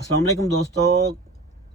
अस्सलाम वालेकुम दोस्तों,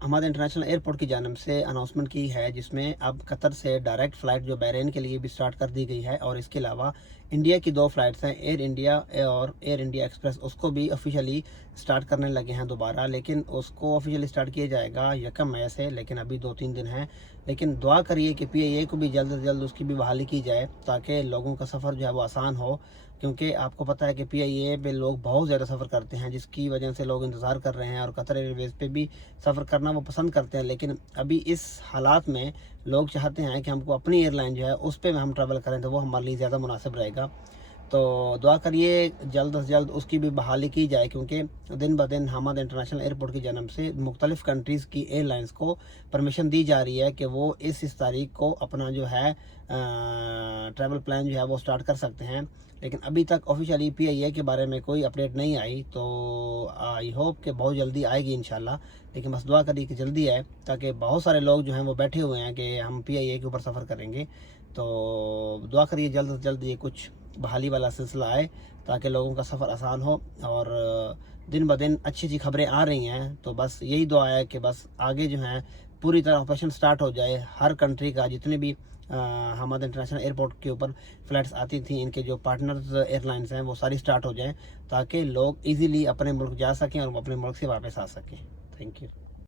हमारे इंटरनेशनल एयरपोर्ट की जानब से अनाउंसमेंट की है जिसमें अब कतर से डायरेक्ट फ़्लाइट जो बहरीन के लिए भी स्टार्ट कर दी गई है और इसके अलावा इंडिया की दो फ़्लाइट्स हैं, एयर इंडिया और एयर इंडिया एक्सप्रेस, उसको भी ऑफिशियली स्टार्ट करने लगे हैं दोबारा। लेकिन उसको ऑफिशियली स्टार्ट किया जाएगा 1 मई से, लेकिन अभी 2-3 दिन हैं। लेकिन दुआ करिए कि PIA को भी जल्द से जल्द उसकी भी बहाली की जाए ताकि लोगों का सफ़र जो है वो आसान हो, क्योंकि आपको पता है कि PIA पे लोग बहुत ज़्यादा सफ़र करते हैं, जिसकी वजह से लोग इंतज़ार कर रहे हैं और कतर एयरवेज़ पे भी सफ़र करना वो पसंद करते हैं। लेकिन अभी इस हालात में लोग चाहते हैं कि हमको अपनी एयरलाइन जो है उस पे हम ट्रैवल करें, तो वो हमारे लिए ज़्यादा मुनासिब रहेगा। तो दुआ करिए जल्द से जल्द उसकी भी बहाली की जाए, क्योंकि दिन ब दिन हमारे इंटरनेशनल एयरपोर्ट की जानब से मुख्तलिफ़ कंट्रीज़ की एयरलाइंस को परमिशन दी जा रही है कि वो इस तारीख को अपना जो है ट्रैवल प्लान जो है वो स्टार्ट कर सकते हैं। लेकिन अभी तक ऑफिशियली PIA के बारे में कोई अपडेट नहीं आई, तो आई होप कि बहुत जल्दी आएगी इंशाल्लाह। लेकिन बस दुआ करिए कि जल्दी आए, ताकि बहुत सारे लोग जो हैं वो बैठे हुए हैं कि हम PIA के ऊपर सफ़र करेंगे। तो दुआ करिए जल्द से जल्द ये कुछ बहाली वाला सिलसिला आए ताकि लोगों का सफ़र आसान हो। और दिन ब दिन अच्छी अच्छी खबरें आ रही हैं, तो बस यही दुआ है कि बस आगे जो है पूरी तरह ऑपरेशन स्टार्ट हो जाए। हर कंट्री का जितने भी हमारे इंटरनेशनल एयरपोर्ट के ऊपर फ़्लाइट्स आती थी, इनके जो पार्टनर्स एयरलाइंस हैं वो सारी स्टार्ट हो जाएं ताकि लोग इजीली अपने मुल्क जा सकें और अपने मुल्क से वापस आ सकें। Thank you.